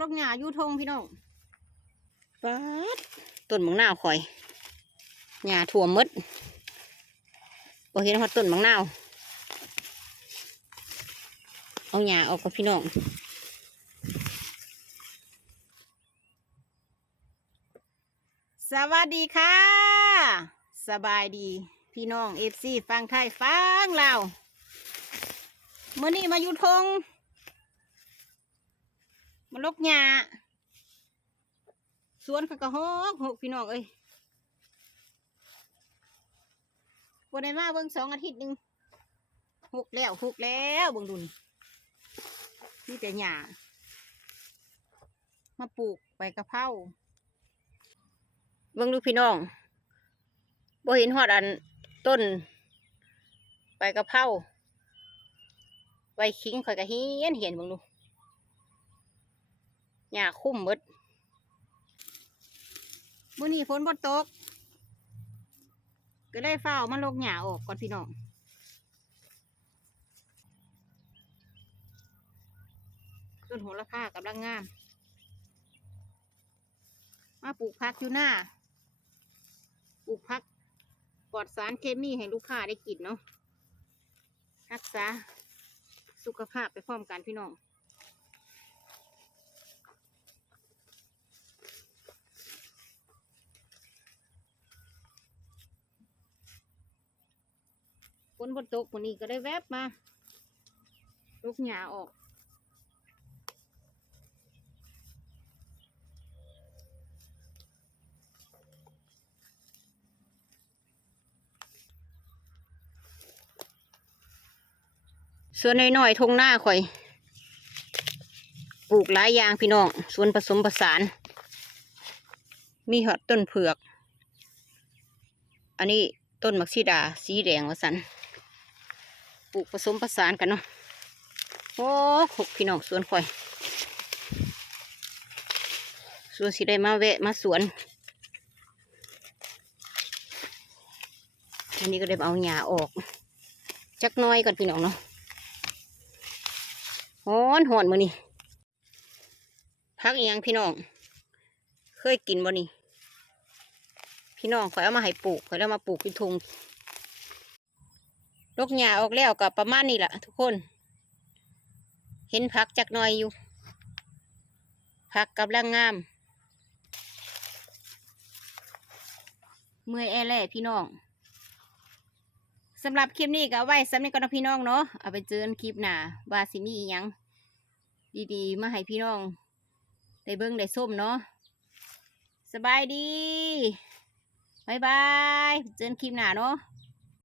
ลกหญ้าอยู่ทงพี่น้องปัดต้นมังนาวข่อยหญ้าถั่วหมดบ่เห็นฮอดต้นมังนาวเอาหญ้าออกกับพี่น้องสวัสดีค่ะ สบายดี พี่น้องเอฟซีฟังไทยฟังลาวเมื่อนี้มาอยู่ทง มาลกหญ้าสวนเขาก็หกหกพี่น้องเอ้ยวันได้มาเบิ่งสองอาทิตย์หนึ่งหกแล้วหกแล้วเบิ่งดุนนี่แต่หญ้ามาปลูกใบกะเพราเบิ่งดูพี่น้องบ่เห็นฮอดอันต้นใบกะเพราใบคิงข่อยก็เห็นเห็นเบิ่งดู หญ้าคุ้มหมดมื้อนี้ฝนบ่ตก ก็เลยฝ้าวมาลกหญ้าออกก่อนพี่น้องต้นโหระพากำลังงาม มาปลูกผักอยู่หน้า ปลูกผักปลอดสารเคมีให้ลูกค้าได้กินเนาะ รักษาสุขภาพไปพร้อมกันพี่น้อง ฝนบนตกวันนี้ก็ได้แวบมาลูกหญ้าออก ส่วนน้อยๆทงหน้าข่อย ปลูกหลายอย่างพี่น้อง ส่วนผสมผสาน มีหอดต้นเผือก อันนี้ต้นมักซีดา สีแดงวะสัน ปลูกผสมผสานกันเนาะโอ้ขกพี่น้องสวนข่อยสวนสิได้มาแวะมาสวนอันนี้ก็ได้เอาหญ้าออกจักน้อยก่อนพี่น้องเนาะหอนหอนมือนี่พักอียังพี่น้อง เคยกินบ่นี่พี่น้องข่อยเอามาให้ปลูกข่อยเอามาปลูกที่ทุ่ง ลกหญ้าออกแล้วกับประมาณนี้แหละทุกคน เห็นพักจักหน่อยอยู่พักกับลังงาม เมื่อยแอแล่พี่น้องสำหรับคลิปนี้ก็ไว้สำหรับกันนพี่น้องเนาะเอาไปเจอกันคลิปหน้าว่าสิมีอหยัง ดีๆ มาให้พี่น้อง ได้เบิ้งได้ส้มเนาะสบายดีบายบาย เจอกันคลิปหน้าเนาะ